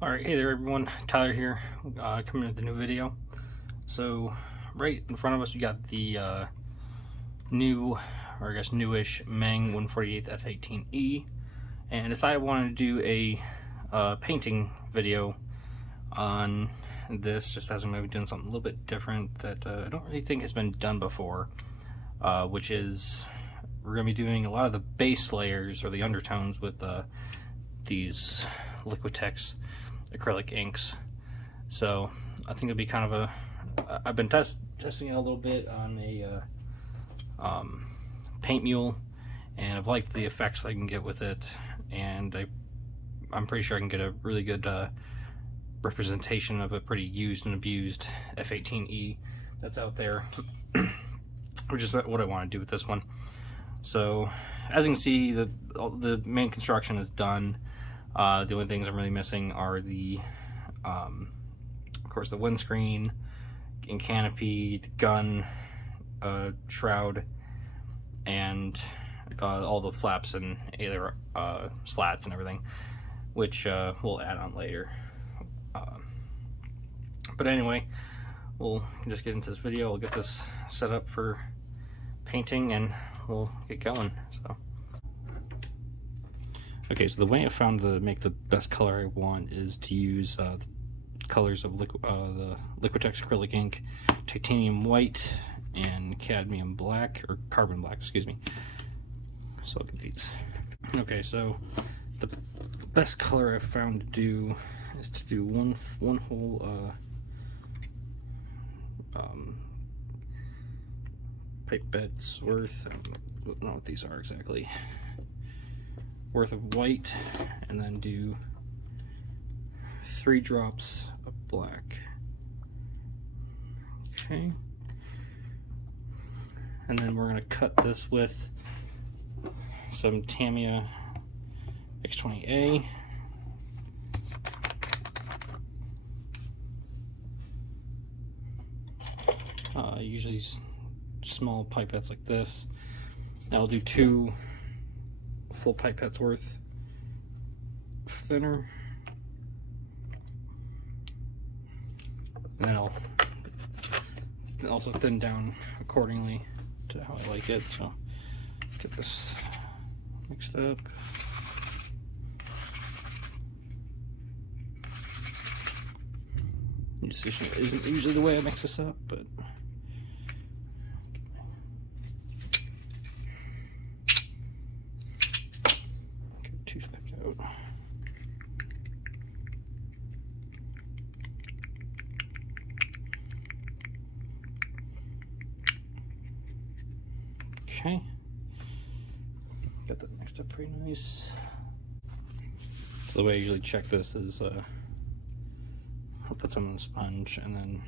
Alright, hey there everyone, Tyler here, coming with the new video. So, right in front of us we got the new, or I guess newish, Meng 148 F-18E, and I decided I wanted to do a painting video on this, just as I'm going to be doing something a little bit different that I don't really think has been done before, which is we're going to be doing a lot of the base layers, or the undertones, with these Liquitex Acrylic inks. So I think it'll be kind of I've been testing it a little bit on a paint mule, and I've liked the effects I can get with it, and I'm pretty sure I can get a really good representation of a pretty used and abused F-18E that's out there, which is what I want to do with this one. So as you can see, the main construction is done. The only things I'm really missing are of course, the windscreen and canopy, the gun, shroud, and all the flaps and other slats and everything, which we'll add on later. But anyway, we'll just get into this video. We'll get this set up for painting and we'll get going. Okay, so the way I found to make the best color I want is to use the colors of the Liquitex Acrylic ink, titanium white, and cadmium black, or carbon black, excuse me. So I'll get these. Okay, so the best color I've found to do is to do one whole pipette's worth. I don't know what these are exactly. Worth of white, and then do 3 drops of black. Okay, and then we're going to cut this with some Tamiya X-20A. Usually small pipettes like this. I'll do 2 full pipettes worth thinner, and then I'll also thin down accordingly to how I like it. So get this mixed up. This isn't usually the way I mix this up, but toothpick out. Okay, got that mixed up pretty nice. So the way I usually check this is I'll put some on the sponge, and then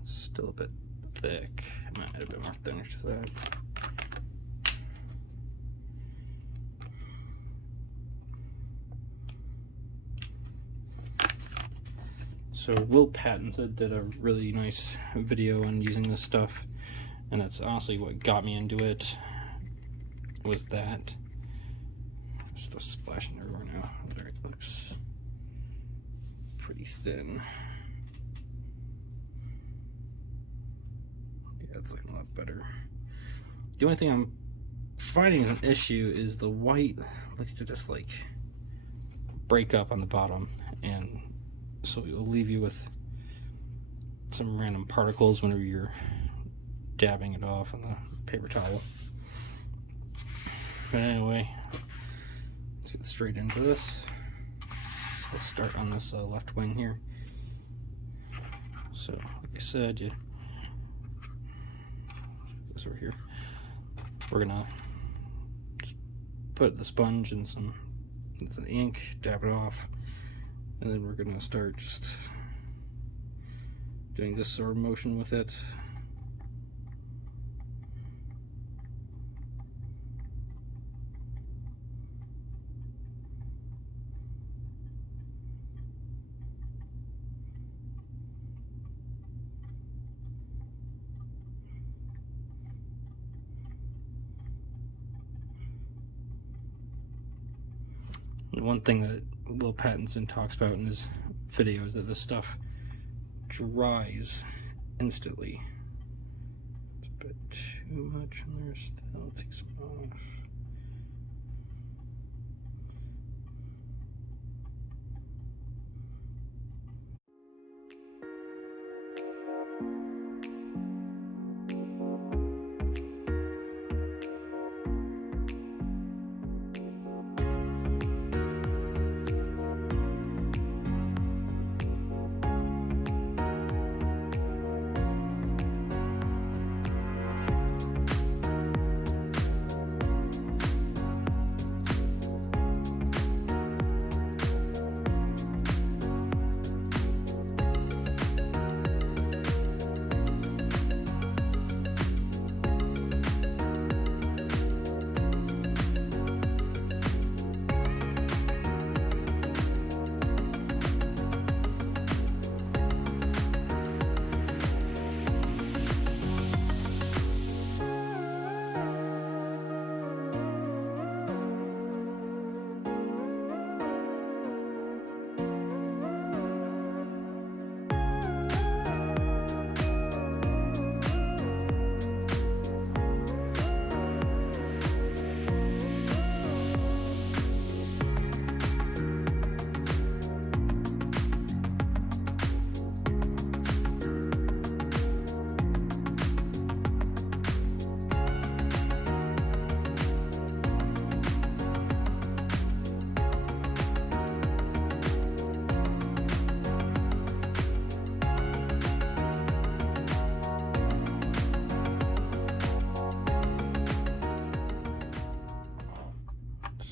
it's still a bit thick. I might add a bit more thinner to that. So Will Pattinson did a really nice video on using this stuff, and that's honestly what got me into it, was that. Stuff splashing everywhere now. There, it looks pretty thin. Yeah, it's looking a lot better. The only thing I'm finding an issue is the white looks to just like break up on the bottom, and so it will leave you with some random particles whenever you're dabbing it off on the paper towel. But anyway, let's get straight into this. So let's start on this left wing here. So, like I said, this over here. We're gonna just put the sponge in some ink, dab it off, and then we're gonna start just doing this sort of motion with it. And one thing that Will Pattinson talks about in his videos, that this stuff dries instantly. It's a bit too much in there still. Take some off.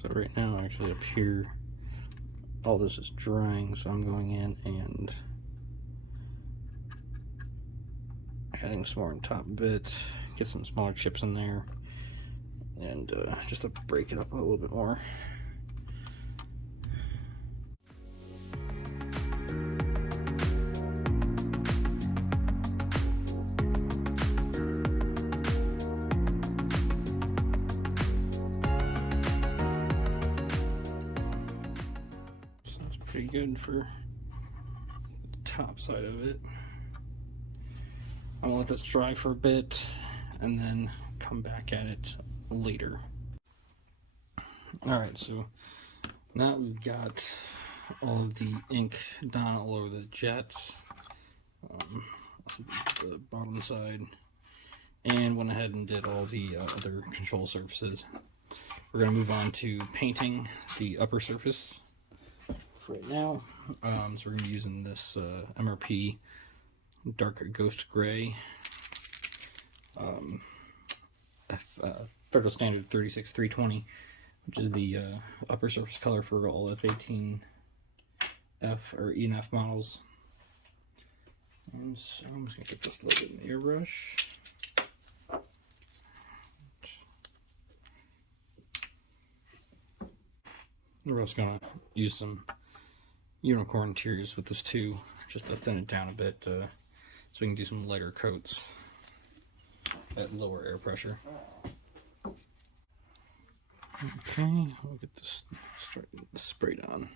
So right now, actually up here, all this is drying, so I'm going in and adding some more on top of it, get some smaller chips in there, and just to break it up a little bit more. Pretty good for the top side of it. I'm gonna let this dry for a bit and then come back at it later. Alright, so now we've got all of the ink done all over the jets, the bottom side, and went ahead and did all the other control surfaces. We're going to move on to painting the upper surface right now. So we're going to be using this MRP dark ghost gray, Federal Standard 36320, which is the upper surface color for all F-18F or E and F models. And so I'm just going to get this loaded in the airbrush. We're also going to use some unicorn tears with this too, just to thin it down a bit, so we can do some lighter coats at lower air pressure. Okay, we'll get this sprayed on.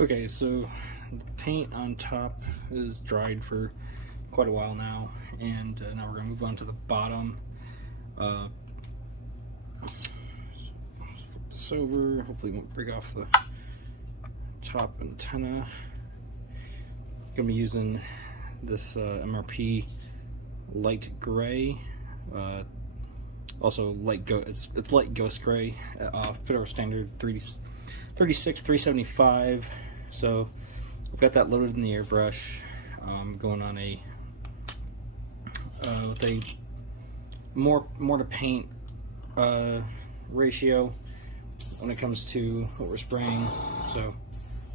Okay, so the paint on top is dried for quite a while now, and now we're going to move on to the bottom. Flip this over, hopefully it won't break off the top antenna. I'm going to be using this MRP light gray, also it's light ghost gray, Federal Standard 36375. So I've got that loaded in the airbrush, going on a with a more to paint ratio when it comes to what we're spraying. So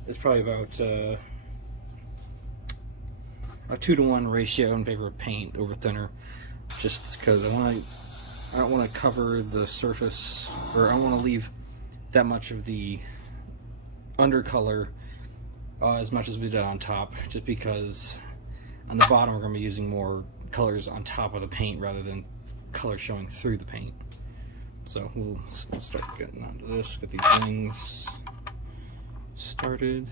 it's probably about a 2-to-1 ratio in favor of paint over thinner, just because I don't want to cover the surface, or I don't want to leave that much of the undercolor as much as we did on top, just because on the bottom we're going to be using more colors on top of the paint rather than color showing through the paint. So we'll start getting onto this, get these wings started.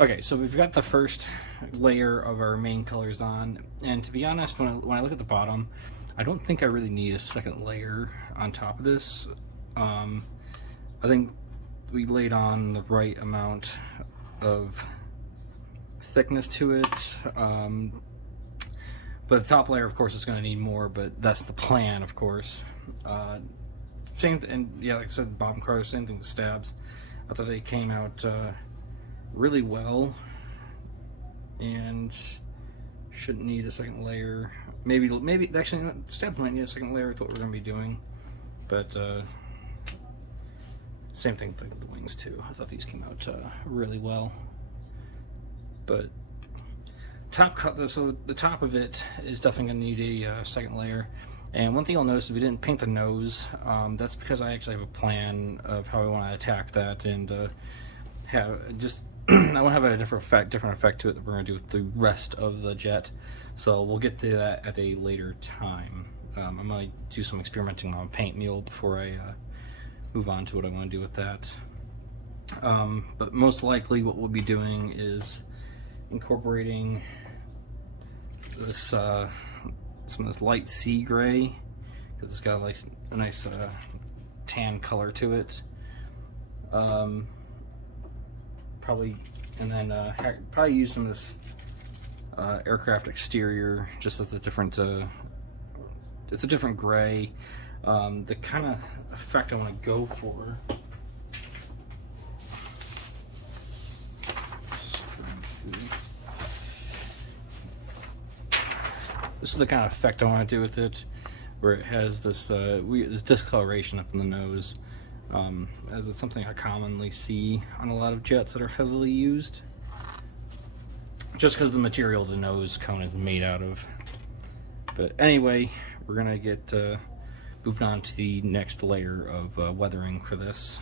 Okay, so we've got the first layer of our main colors on, and to be honest, when I look at the bottom, I don't think I really need a second layer on top of this. I think we laid on the right amount of thickness to it, but the top layer, of course, is going to need more, but that's the plan, of course. And yeah, like I said, bottom colors, same thing with stabs. I thought they came out really well, and shouldn't need a second layer. Maybe actually, stabs might need a second layer with what we're going to be doing, but same thing with the wings too. I thought these came out really well. But top cut, so the top of it is definitely going to need a second layer. And one thing you'll notice is we didn't paint the nose. That's because I actually have a plan of how I want to attack that, and have just I want to have a different effect to it that we're going to do with the rest of the jet. So we'll get to that at a later time. I'm going to do some experimenting on paint mule before I move on to what I want to do with that. But most likely what we'll be doing is incorporating this some of this light sea gray, because it's got like a nice tan color to it. Probably, and then probably use some of this aircraft exterior, just as a different it's a different gray. The kind of effect I want to go for, this is the kind of effect I want to do with it, where it has this this discoloration up in the nose, as it's something I commonly see on a lot of jets that are heavily used, just because the material the nose cone is made out of. But anyway, we're gonna get moved on to the next layer of weathering for this.